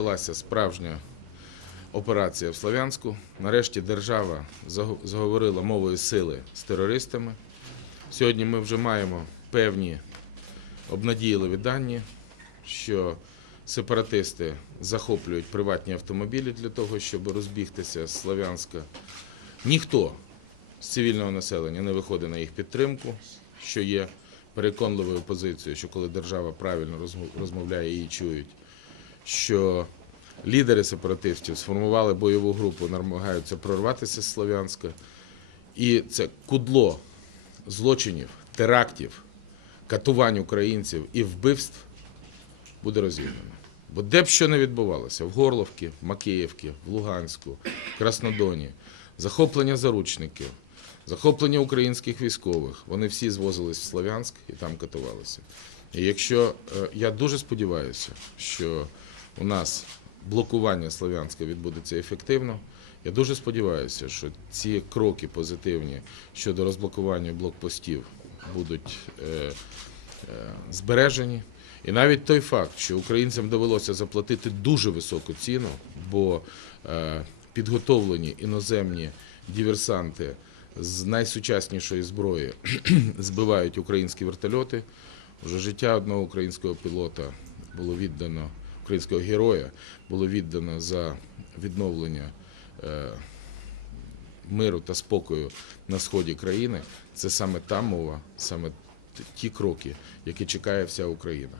Відбулася справжня операція в Слов'янську. Нарешті держава заговорила мовою сили з терористами. Сьогодні ми вже маємо певні обнадійливі дані, що сепаратисти захоплюють приватні автомобілі для того, щоб розбігтися з Слов'янська. Ніхто з цивільного населення не виходить на їх підтримку, що є переконливою позицією, що коли держава правильно розмовляє, її чують що лідери сепаратистів сформували бойову групу, намагаються прорватися з Слов'янська. І це кудло злочинів, терактів, катувань українців і вбивств буде розірвано. Бо де б що не відбувалося, в Горловці, в Макіївці, в Луганську, в Краснодоні, захоплення заручників, захоплення українських військових, вони всі звозились в Слов'янськ і там катувалися. І якщо е, я дуже сподіваюся, що у нас блокування Слов'янська відбудеться ефективно, я дуже сподіваюся, що ці кроки позитивні щодо розблокування блокпостів будуть е, е, збережені. І навіть той факт, що українцям довелося заплатити дуже високу ціну, бо підготовлені іноземні диверсанти з найсучаснішої зброї збивають українські вертольоти. Вже життя одного українського пілота було віддано, українського героя було віддано за відновлення е, миру та спокою на сході країни. Це саме та мова, саме ті кроки, які чекає вся Україна.